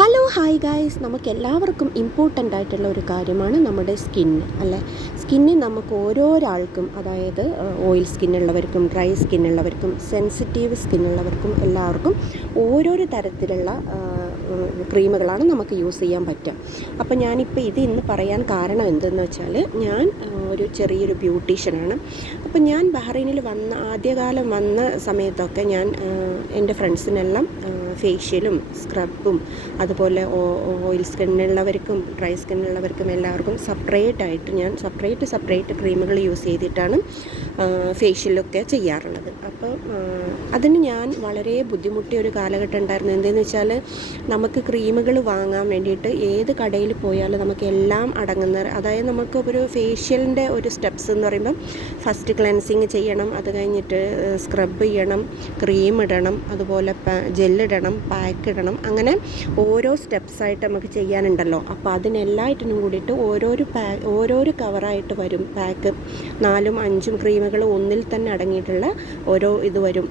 Hello hi guys, നമുക്ക് എല്ലാവർക്കും important ആയിട്ടുള്ള ഒരു കാര്യമാണ് നമ്മുടെ സ്കിന്ന് അല്ലേ. സ്കിന്ന് നമുക്ക് ഓരോരാൾക്കും, അതായത് ഓയിൽ സ്കിന്നുള്ളവർക്കും ഡ്രൈ സ്കിന്നുള്ളവർക്കും സെൻസിറ്റീവ് സ്കിന്നുള്ളവർക്കും എല്ലാവർക്കും ഓരോരോ തരത്തിലുള്ള ക്രീമുകളാണ് നമുക്ക് യൂസ് ചെയ്യാൻ പറ്റുക. അപ്പോൾ ഞാനിപ്പോൾ ഇന്ന് പറയാൻ കാരണം എന്തെന്ന് വെച്ചാൽ, ഞാൻ ഒരു ചെറിയൊരു ബ്യൂട്ടീഷ്യനാണ്. അപ്പോൾ ഞാൻ ബഹ്റൈനിൽ ആദ്യകാലം വന്ന സമയത്തൊക്കെ ഞാൻ എൻ്റെ ഫ്രണ്ട്സിനെല്ലാം ഫേഷ്യലും സ്ക്രബും അതുപോലെ ഓയിൽ സ്കിന്നുള്ളവർക്കും ഡ്രൈ സ്കിന്നുള്ളവർക്കും എല്ലാവർക്കും ഞാൻ സെപ്പറേറ്റ് ക്രീമുകൾ യൂസ് ചെയ്തിട്ടാണ് ഫേഷ്യലൊക്കെ ചെയ്യാറുള്ളത്. അപ്പോൾ അതിന് ഞാൻ വളരെ ബുദ്ധിമുട്ടിയ ഒരു കാലഘട്ടം ഉണ്ടായിരുന്നു. എന്തെന്ന് വെച്ചാൽ, നമുക്ക് ക്രീമുകൾ വാങ്ങാൻ വേണ്ടിയിട്ട് ഏത് കടയിൽ പോയാലും നമുക്ക് എല്ലാം അടങ്ങുന്ന, അതായത് നമുക്ക് ഒരു ഫേഷ്യലിൻ്റെ ഒരു സ്റ്റെപ്സ് എന്ന് പറയുമ്പം ഫസ്റ്റ് ക്ലെൻസിങ് ചെയ്യണം, അത് കഴിഞ്ഞിട്ട് സ്ക്രബ് ചെയ്യണം, ക്രീം ഇടണം, അതുപോലെ ജെല്ലിടണം, പാക്ക് ഇടണം, അങ്ങനെ ഓരോ സ്റ്റെപ്സായിട്ട് നമുക്ക് ചെയ്യാനുണ്ടല്ലോ. അപ്പോൾ അതിനെല്ലാറ്റിനും കൂടിയിട്ട് ഓരോരോ കവറായിട്ട് വരും പാക്ക്. 4ഉം 5ഉം ക്രീമുകൾ ഒന്നിൽ തന്നെ അടങ്ങിയിട്ടുള്ള ഓരോ ഇത് വരും.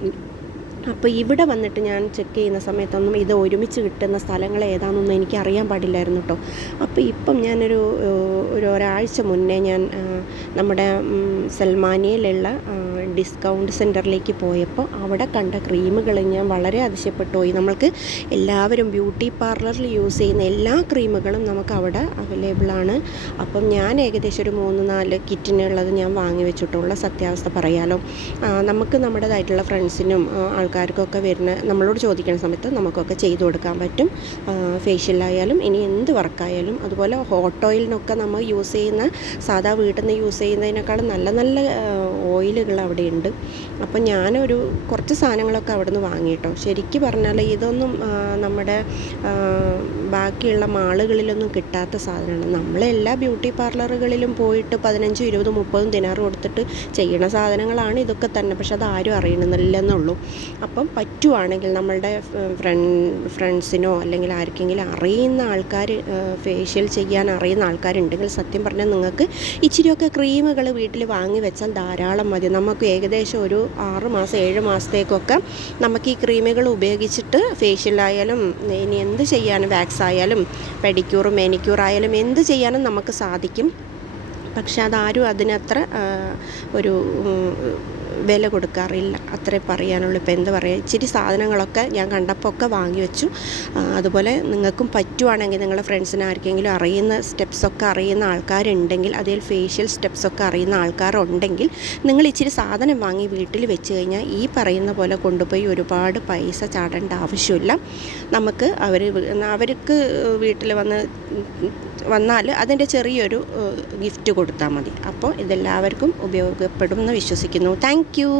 അപ്പോൾ ഇവിടെ വന്നിട്ട് ഞാൻ ചെക്ക് ചെയ്യുന്ന സമയത്തൊന്നും ഇത് ഒരുമിച്ച് കിട്ടുന്ന സ്ഥലങ്ങൾ ഏതാണെന്നൊന്നും എനിക്ക് അറിയാൻ പാടില്ലായിരുന്നു കേട്ടോ. അപ്പോൾ ഇപ്പം ഞാനൊരു ഒരാഴ്ച മുന്നേ ഞാൻ നമ്മുടെ സൽമാനിയയിലുള്ള ഡിസ്കൗണ്ട് സെൻറ്ററിലേക്ക് പോയപ്പോൾ അവിടെ കണ്ട ക്രീമുകൾ ഞാൻ വളരെ അതിശയപ്പെട്ടു പോയി. നമ്മൾക്ക് എല്ലാവരും ബ്യൂട്ടി പാർലറിൽ യൂസ് ചെയ്യുന്ന എല്ലാ ക്രീമുകളും നമുക്ക് അവിടെ അവൈലബിളാണ്. അപ്പം ഞാൻ ഏകദേശം ഒരു 3-4 കിറ്റിനുള്ളത് ഞാൻ വാങ്ങി വെച്ചിട്ടുള്ള സത്യാവസ്ഥ പറയാലോ. നമുക്ക് നമ്മുടേതായിട്ടുള്ള ഫ്രണ്ട്സിനും ആൾക്കാർക്കൊക്കെ നമ്മളോട് ചോദിക്കുന്ന സമയത്ത് നമുക്കൊക്കെ ചെയ്തു കൊടുക്കാൻ പറ്റും. ഫേഷ്യലായാലും ഇനി എന്ത് വർക്കായാലും. അതുപോലെ ഹോട്ട് ഓയിലിനൊക്കെ നമ്മൾ യൂസ് ചെയ്യുന്ന സാധാ വീട്ടിൽ നിന്ന് യൂസ് ചെയ്യുന്നതിനേക്കാളും നല്ല നല്ല ഓയിലുകൾ അവിടെ ഉണ്ട്. അപ്പം ഞാനൊരു കുറച്ച് സാധനങ്ങളൊക്കെ അവിടെ നിന്ന് വാങ്ങിയിട്ടോ. ശരിക്കും പറഞ്ഞാൽ ഇതൊന്നും നമ്മുടെ ബാക്കിയുള്ള മാളുകളിലൊന്നും കിട്ടാത്ത സാധനമാണ്. നമ്മളെല്ലാ ബ്യൂട്ടി പാർലറുകളിലും പോയിട്ട് 15, 20, 30 ദിനാർ കൊടുത്തിട്ട് ചെയ്യണ സാധനങ്ങളാണ് ഇതൊക്കെ തന്നെ. പക്ഷെ അതാരും അറിയണമെന്നില്ലെന്നുള്ളൂ. അപ്പം പറ്റുവാണെങ്കിൽ നമ്മളുടെ ഫ്രണ്ട്സിനോ അല്ലെങ്കിൽ ആർക്കെങ്കിലും അറിയുന്ന ആൾക്കാർ, ഫേഷ്യൽ ചെയ്യാൻ അറിയുന്ന ആൾക്കാരുണ്ടെങ്കിൽ സത്യം പറഞ്ഞാൽ നിങ്ങൾക്ക് ഇച്ചിരിയൊക്കെ ക്രീമുകൾ വീട്ടിൽ വാങ്ങി വെച്ചാൽ ധാരാളം മതി. നമുക്ക് ഏകദേശം ഒരു 6 മാസം 7 മാസത്തേക്കൊക്കെ നമുക്ക് ഈ ക്രീമുകൾ ഉപയോഗിച്ചിട്ട് ഫേഷ്യലായാലും ഇനി എന്ത് ചെയ്യാനും, വാക്സ് ആയാലും പെഡിക്യൂർ മാനിക്യൂർ ആയാലും എന്ത് ചെയ്യാനും നമുക്ക് സാധിക്കും. പക്ഷെ അതാരും അതിനത്ര ഒരു വില കൊടുക്കാറില്ല, അത്രേ പറയാനുള്ളൂ. ഇപ്പോൾ എന്ത് പറയുക, ഇച്ചിരി സാധനങ്ങളൊക്കെ ഞാൻ കണ്ടപ്പോൾ ഒക്കെ വാങ്ങി വെച്ചു. അതുപോലെ നിങ്ങൾക്കും പറ്റുവാണെങ്കിൽ നിങ്ങളുടെ ഫ്രണ്ട്സിന് ആർക്കെങ്കിലും അറിയുന്ന സ്റ്റെപ്സൊക്കെ അറിയുന്ന ആൾക്കാരുണ്ടെങ്കിൽ, അതിൽ ഫേഷ്യൽ സ്റ്റെപ്സൊക്കെ അറിയുന്ന ആൾക്കാരുണ്ടെങ്കിൽ നിങ്ങൾ ഇച്ചിരി സാധനം വാങ്ങി വീട്ടിൽ വെച്ച് കഴിഞ്ഞാൽ ഈ പറയുന്ന പോലെ കൊണ്ടുപോയി ഒരുപാട് പൈസ ചാടേണ്ട ആവശ്യമില്ല. നമുക്ക് അവർക്ക് വീട്ടിൽ വന്നാൽ അതിൻ്റെ ചെറിയൊരു ഗിഫ്റ്റ് കൊടുത്താൽ മതി. അപ്പോൾ ഇതെല്ലാവർക്കും ഉപയോഗപ്പെടും എന്ന് വിശ്വസിക്കുന്നു. Thank you.